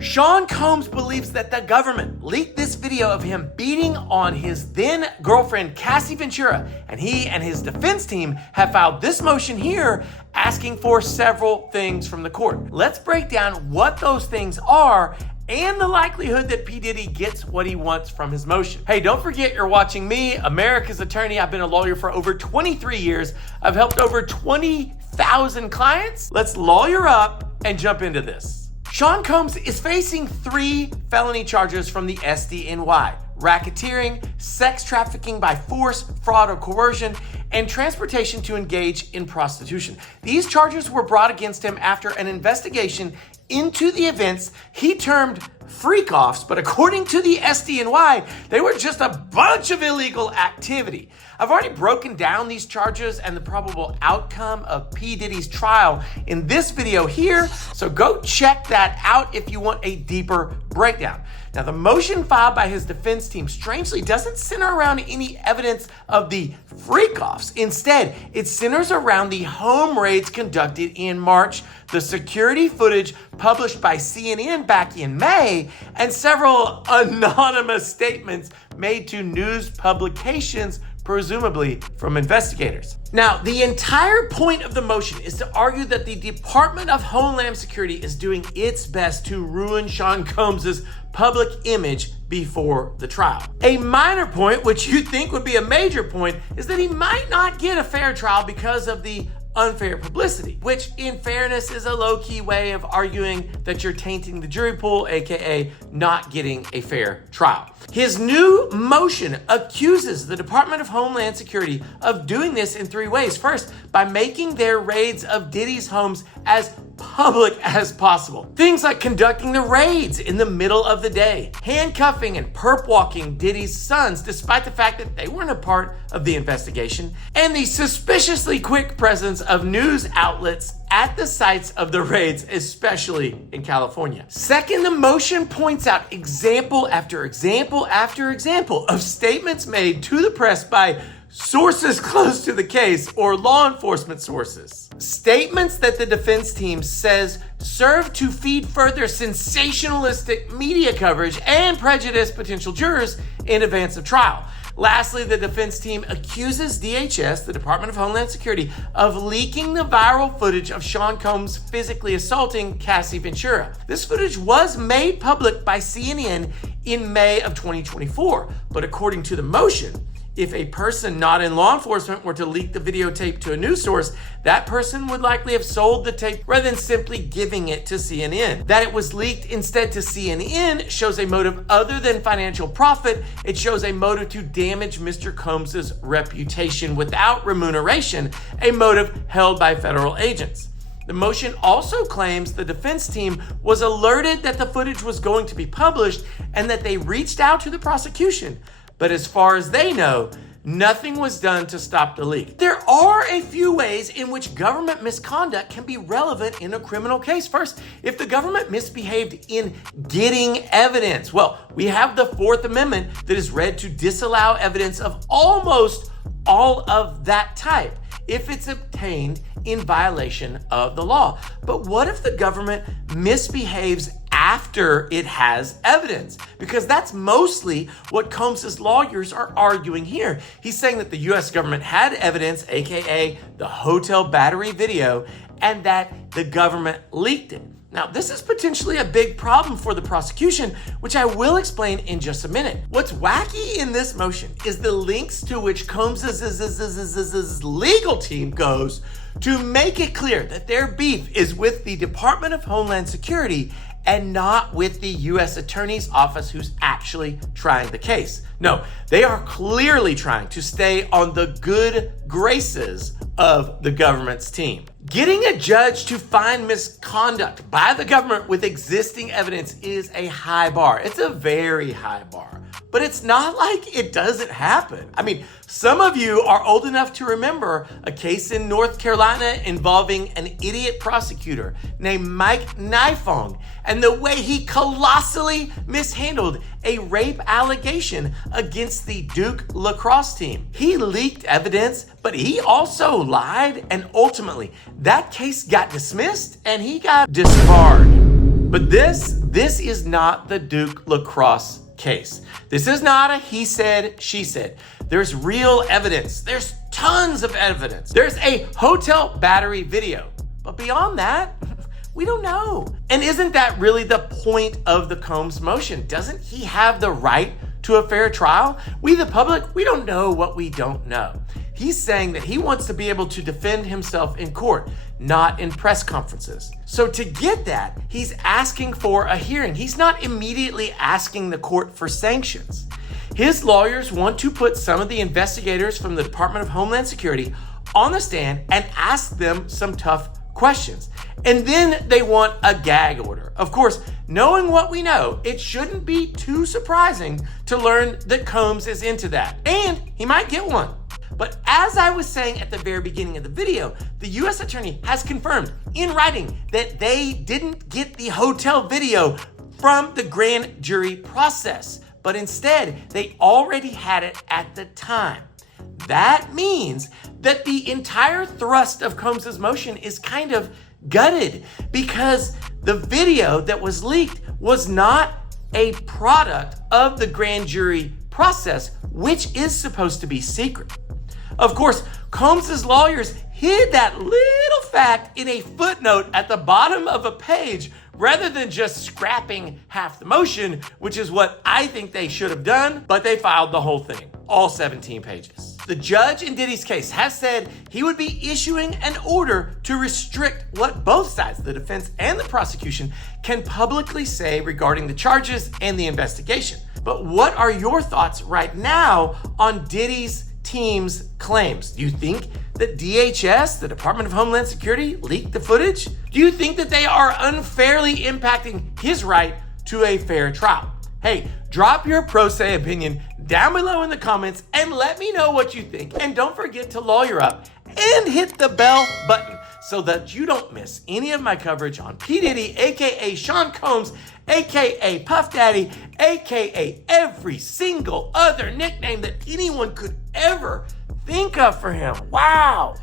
Sean Combs believes that the government leaked this video of him beating on his then girlfriend, Cassie Ventura, and he and his defense team have filed this motion here asking for several things from the court. Let's break down what those things are and the likelihood that P Diddy gets what he wants from his motion. Hey, don't forget you're watching me, America's attorney. I've been a lawyer for over 23 years. I've helped over 20,000 clients. Let's lawyer up and jump into this. Sean Combs is facing 3 felony charges from the SDNY: racketeering, sex trafficking by force, fraud or coercion, and transportation to engage in prostitution. These charges were brought against him after an investigation into the events he termed freak-offs, but according to the SDNY, they were just a bunch of illegal activity. I've already broken down these charges and the probable outcome of P. Diddy's trial in this video here, so go check that out if you want a deeper breakdown. Now, the motion filed by his defense team strangely doesn't center around any evidence of the freak-offs. Instead, it centers around the home raids conducted in March, the security footage published by CNN back in May, and several anonymous statements made to news publications, presumably from investigators. Now, the entire point of the motion is to argue that the Department of Homeland Security is doing its best to ruin Sean Combs' public image before the trial. A minor point, which you'd think would be a major point, is that he might not get a fair trial because of the unfair publicity, which in fairness is a low-key way of arguing that you're tainting the jury pool, aka not getting a fair trial. His new motion accuses the Department of Homeland Security of doing this in 3 ways. First, by making their raids of Diddy's homes as public as possible. Things like conducting the raids in the middle of the day, handcuffing and perp walking Diddy's sons despite the fact that they weren't a part of the investigation, and the suspiciously quick presence of news outlets at the sites of the raids, especially in California. Second, the motion points out example after example after example of statements made to the press by sources close to the case or law enforcement sources. Statements that the defense team says serve to feed further sensationalistic media coverage and prejudice potential jurors in advance of trial. Lastly, the defense team accuses DHS, the Department of Homeland Security, of leaking the viral footage of Sean Combs physically assaulting Cassie Ventura. This footage was made public by CNN in May of 2024, but according to the motion, if a person not in law enforcement were to leak the videotape to a news source, that person would likely have sold the tape rather than simply giving it to CNN. That it was leaked instead to CNN shows a motive other than financial profit. It shows a motive to damage Mr. Combs' reputation without remuneration, a motive held by federal agents. The motion also claims the defense team was alerted that the footage was going to be published and that they reached out to the prosecution. But as far as they know, nothing was done to stop the leak. There are a few ways in which government misconduct can be relevant in a criminal case. First, if the government misbehaved in getting evidence, well, we have the 4th Amendment that is read to disallow evidence of almost all of that type if it's obtained in violation of the law. But what if the government misbehaves after it has evidence? Because that's mostly what Combs' lawyers are arguing here. He's saying that the US government had evidence, aka the hotel battery video, and that the government leaked it. Now, this is potentially a big problem for the prosecution, which I will explain in just a minute. What's wacky in this motion is the links to which Combs' legal team goes to make it clear that their beef is with the Department of Homeland Security and not with the U.S. Attorney's Office who's actually trying the case. No, they are clearly trying to stay on the good graces of the government's team. Getting a judge to find misconduct by the government with existing evidence is a high bar. It's a very high bar. But it's not like it doesn't happen. I mean, some of you are old enough to remember a case in North Carolina involving an idiot prosecutor named Mike Nifong and the way he colossally mishandled a rape allegation against the Duke lacrosse team. He leaked evidence, but he also lied, and ultimately that case got dismissed and he got disbarred. But this this is not the Duke lacrosse case. This is not a he said, she said. There's real evidence. There's tons of evidence. There's a hotel battery video. But beyond that, we don't know. And isn't that really the point of the Combs motion? Doesn't he have the right to a fair trial? We, the public, we don't know what we don't know. He's saying that he wants to be able to defend himself in court, not in press conferences. So to get that, he's asking for a hearing. He's not immediately asking the court for sanctions. His lawyers want to put some of the investigators from the Department of Homeland Security on the stand and ask them some tough questions. And then they want a gag order. Of course, knowing what we know, it shouldn't be too surprising to learn that Combs is into that. And he might get one. But as I was saying at the very beginning of the video, the U.S. Attorney has confirmed in writing that they didn't get the hotel video from the grand jury process, but instead they already had it at the time. That means that the entire thrust of Combs' motion is kind of gutted because the video that was leaked was not a product of the grand jury process, which is supposed to be secret. Of course, Combs' lawyers hid that little fact in a footnote at the bottom of a page rather than just scrapping half the motion, which is what I think they should have done, but they filed the whole thing, all 17 pages. The judge in Diddy's case has said he would be issuing an order to restrict what both sides, the defense and the prosecution, can publicly say regarding the charges and the investigation. But what are your thoughts right now on Diddy's team's claims? Do you think that DHS, the Department of Homeland Security, leaked the footage? Do you think that they are unfairly impacting his right to a fair trial? Hey, drop your pro se opinion down below in the comments and let me know what you think. And don't forget to lawyer up and hit the bell button so that you don't miss any of my coverage on P Diddy, aka Sean Combs, aka Puff Daddy, aka every single other nickname that anyone could ever think of for him. Wow.